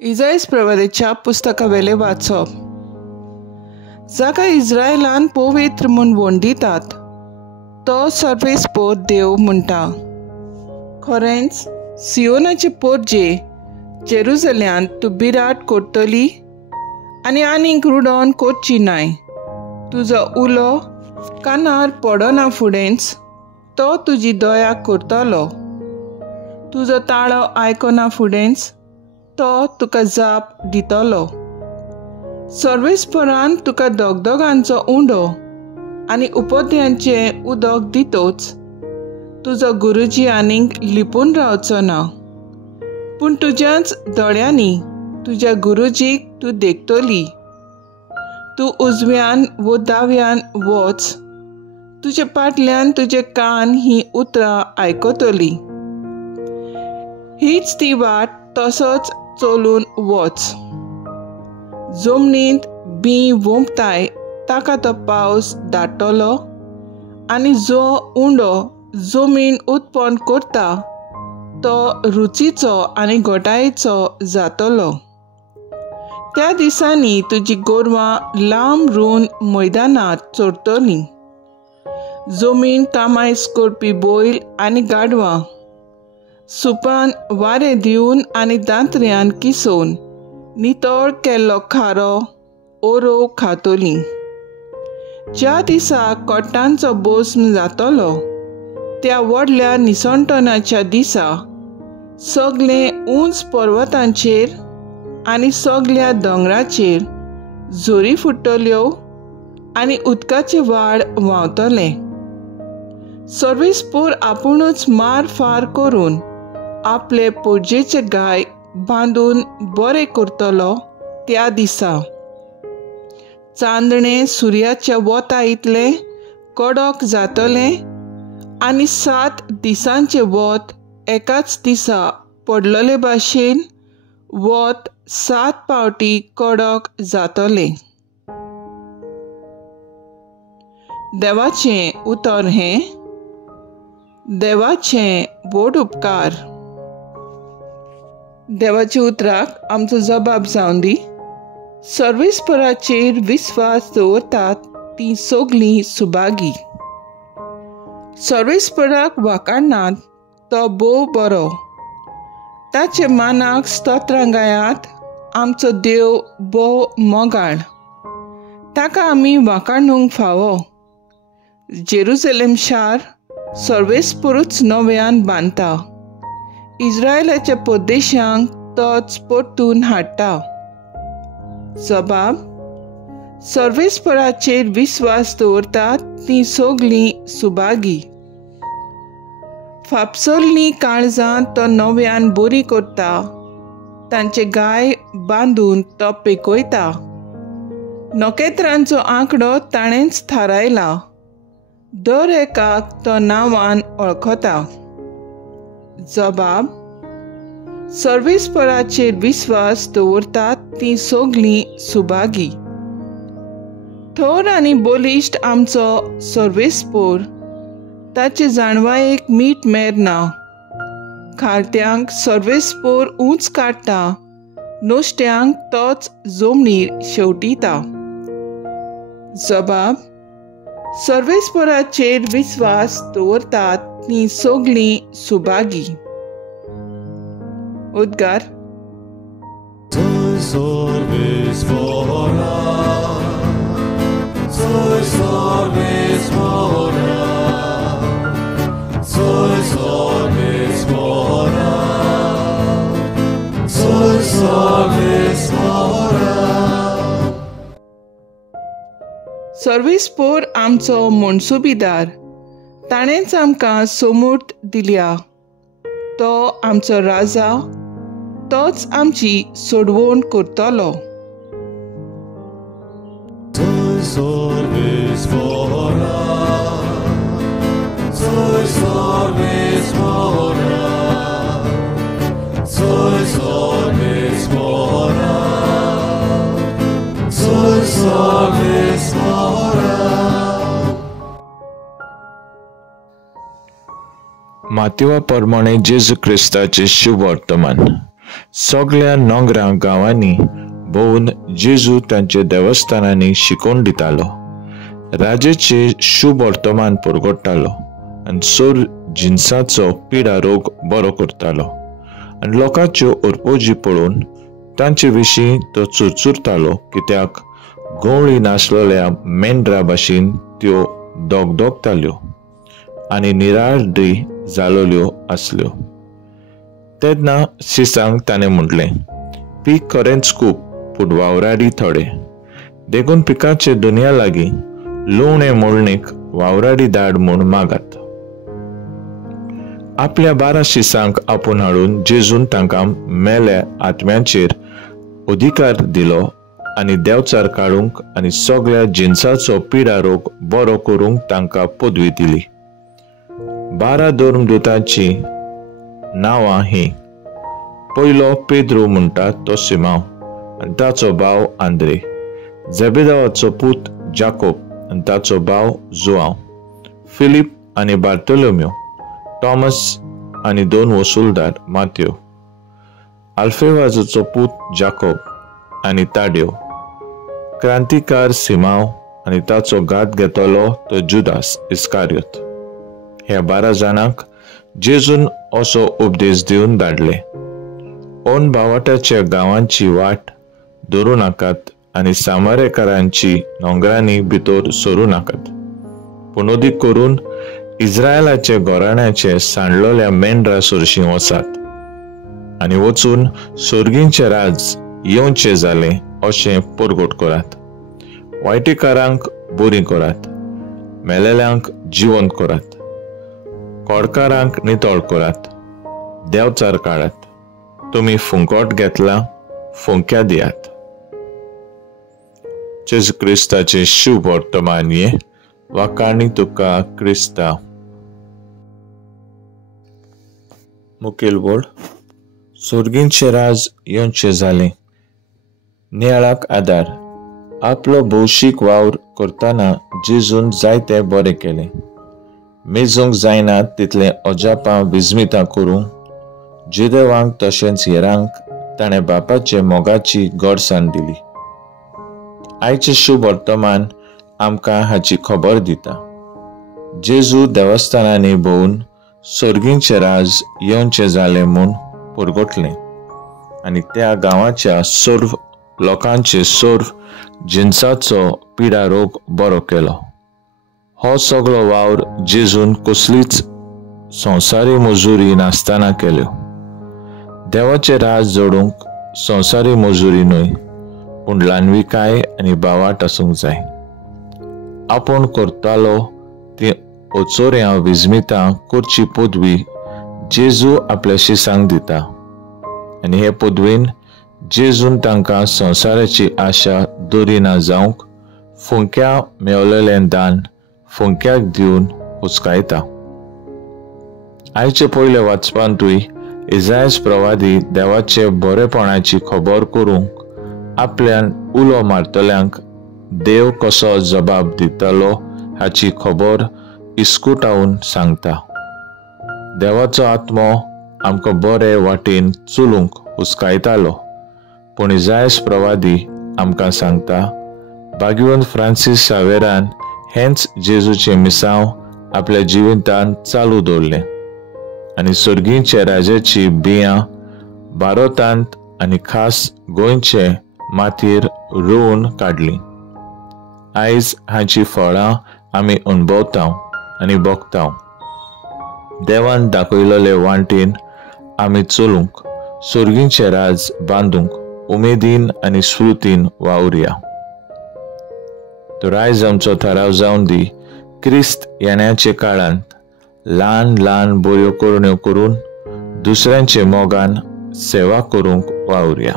इसायास प्रवादेच्या पुस्तकावेले वाचप. जाका इस्रायेलान पवित्र म्हूण वंडितात तो सर्वेस्पोर देव म्हणटा. खरेंच सियोनाचे पोरजे जेरुसलेमांत तूं बिराट करतली आनी आनीक रुडोवन करची नाय. तुजो उलो कानार पडना फुडेंच तो तुजी दया करतलो. तुजो ताळो आयकना फुडेंच तो तुका जाप दितलो. सर्वेस्परान तुका दोगदोगांचो उंडो आनी उपद्यांचें उदक दितोच. तुजो गुरुजी आनीक लिपून रावचो ना. पूण तुज्याच दोळ्यांनी तुज्या गुरुजीक तूं देखतली. तूं उजव्यान वो दाव्यान वच. तुजे फाटल्यान तुजे कान ही उतरां आयकतली. हीच ती वाट तसोच चलून वच. जमनींत बी वोंपताय ताका तो पावस धाडटलो आनी जो उंडो जमीन उत्पन्न करता तो रुचीचो आनी घोटायेचो जातलो. त्या दिसांनी तुजी गोरवां लांब रून मैदानांत चरतलीं. जमीन कामायज करपी बैल आनी गाडवां सुपान वारें दिवन आनी दांत्र्यान किसोवन नितळ केल्लो खारो ओरो खातलीं. ज्या दिसा कोट्टांचो बोस्म जातलो त्या व्हडल्या निसंटनाच्या दिसा सगळें उंच पर्वतांचेर आनी सगळ्या दोंगराचेर झोरी फुट्टल्यो आनी उदकाचे व्हाळ व्हांवतले. सर्वेस्पोर आपुणूच मार फार करून आपले पोरजेचे गाय बांदून बरें करतलो. त्या दिसा चांदणें सुर्याच्या वोता इतलें कडक जातलें आनी 7 दिसांचें वत एकाच दिसा पडलोले भाशेन वत 7 पावटी कडक जातलें. देवाचें उतर हें. देवाचें व्हड उपकार. देवाच्या उतराक आमचो जबाब जावन दी. सर्वेस्पराचेर विस्वास दवरतात तीं सगळीं सुभागी. सर्वेस्पराक वाखाणनात तो भोव बरो. ताचे मानाक स्तोत्रां गायात. आमचो देव भोव मोगाळ. ताका आमी वाखाणूंक फावो. जेरुसलेम शार सर्वेस्परूच नव्यान बांदता. इस्रायलाच्या परदेशांक तोच परतून हाडटा. जबाब. सर्वेस्पराचेर विस्वास दवरतात तीं सगळीं सुभागी. फापसोल्लीं काळजां तो नव्यान बरी करता. तांचे गाय बांदून तो पेकयता. नखेत्रांचो आंकडो ताणेंच थारायला. दर एकाक तो नांवान वळखता. जबाब. सर्वेस्पराचेर विस्वास दवरतात तीं सगळीं सुभागी. थोर आनी बलिश्ट आमचो सर्वेस्पोर. ताचे जाणवायेक मीठ मेरना. खालत्यांक सर्वेस्पोर उंच काडटा. नोश्ट्यांक तोच जमनीर शेवटिता. जबाब. सर्वेस्पराचेर विस्वास दवरतात तीं सगळीं सुभागी. उद्गार. सर्वेस्पोर आमचो म्हणसुबीदार. ताणेंच आमकां समूर्त दिल्या. तो आमचो राजा. तोच आमची सोडवण करतलो. Soy माथ्यवा प्रमाणे जेजू क्रिस्ताचे शुभ वर्तमान. सगळ्या नोंगरा गांवांनी भोवून जेजू तांच्या देवस्थानांनी शिकोवन दितालो, राजेचे शुभ वर्तमान पुरगोडटालो आनी सोर जिन्साचो पिडा रोग बरो करतालो आनी लोकांच्यो ओरपोजी पळोवन तांचे विशीं तो चुरचुरतालो, कित्याक गवळी नासलेल्या मेंढरा भाशेन त्यो दोगदोगताल्यो आनी निराळ्री जालोल्यो आसल्यो. तेन्ना सिसांक ताणें म्हटलें, पीक खरेंच खूब, पूण वावराडी थोडे. देखून पिकाचे दुनिया लागीं लुवणे मोडणेक वावराडी धाड म्हूण मागात. आपल्या 12 शिसांक आपूण हाडून जेजून तांकां मेल्या आत्म्यांचेर अधिकार दिलो आनी देंवचार काडूंक आनी सगळ्या जिन्साचो पिडा रोग बरो करूंक तांकां पदवी दिली. 12 धर्मदूतांची नांवां हीं: पयलो पेद्रो म्हणटा तो सिमांव आनी ताचो भाव आंद्रे, जेबेदावाचो पूत जाकोब आनी ताचो भाव जुआंव, फिलीप आनी बार्तोलोम्यो, टॉमस आनी 2 वसूलदार माथ्यो, आल्फेवाचो पूत जाकोब आनी ताड्यो, क्रांतिकार सिमांव आनी ताचो घात घेतलो तो जुदास इस्कारियोत. ह्या 12 जाणांक जेजून असो उपदेश दिवन धाडले: ओन भावाटाच्या गांवांची वाट धरूं नाकात आनी सामारेकारांची नोंगरांनी भितर सरूं नाकात, पूण अदीक करून इस्रायलाचे घराण्याचे सांडलोल्या मेंढरा सुरशीं वचात आनी वचून सुर्गींचें राज येवचें जालें अशें परगट करात. वायटेकारांक बरीं करात, मेलेल्यांक जिवंत करात, कोडकारांक नितळ करात, देंवचार काडात. तुमी फुंकोट घेतला, फुंक्या दियात. जेजू क्रिस्ताचे शुभ वर्तमान ये वाकाणी तुका क्रिस्ता. मुखेल वड: सुर्गींचें राज येवचें जालें. नियाळाक आदार. आपलो भौशीक वावर करतना जेजून जायतें बरें केलें. मेजूंक जायना तितलें अजापां विजमितां करूंक जिदेवांक तशेंच हेरांक ताणें बापाचे मोगाची गडसाण दिली. आयचें शुभ वर्तमान आमकां हाची खबर दिता. जेजू देवस्थानांनी भोवून सुर्गींचें राज येवचें जालें म्हूण पुरगोटलें आनी त्या गांवाच्या सर्व लोकांचे सर्व जिन्साचो पिडा रोग बरो केलो. हो सगळो वावर जेजून कसलीच संवसारी मजुरी नासतना केल्यो. देवाचें राज जोडूंक संवसारी मजुरी न्हय, पूण ल्हानविकाय आनी बावाट आसूंक जाय. आपूण करतालो ती ओचोऱ्यां विजमितां करची पदवी जेजू आपल्या शिसांक दिता आनी हे पदवेन जेजून तांकां संवसाराची आशा दवरिना जावंक फुंक्या मेवलेलें दान फुंक्याक दिवन हुस्कायता. आयचे पयले वाचपांतूय इसायास प्रवादी देवाचे बरेपणाची खबर करूंक आपल्यान उलो मारतल्यांक देव कसो जबाब दितलो हाची खबर इस्कुटावन सांगता. देवाचो आत्मो आमकां बरे वाटेन चलूंक हुस्कायतालो, पूण इसायास प्रवादी आमकां सांगता, भाग्यवंत फ्रांसीस सावेरान हेंच जेजूचें मिसांव आपल्या जिवितांत चालू दवरलें आनी सुर्गींच्या राजाची बियां भारतांत आनी खास गोंयचे मातयेर रोवन काडली. आयज हाची फळां आमी अणभवता आनी भोगता. देवान दाखयलेले वाटेन आमी चलूंक सुर्गींचें राज बांदूंक उमेदीन आनी स्फूर्तीन वावुरया. तर आयज आमचो थाराव जावन दी क्रिस्त येण्याचे काळांत ल्हान ल्हान बऱ्यो करण्यो करून दुसऱ्यांचे मोगान सेवा करूंक वावुरया.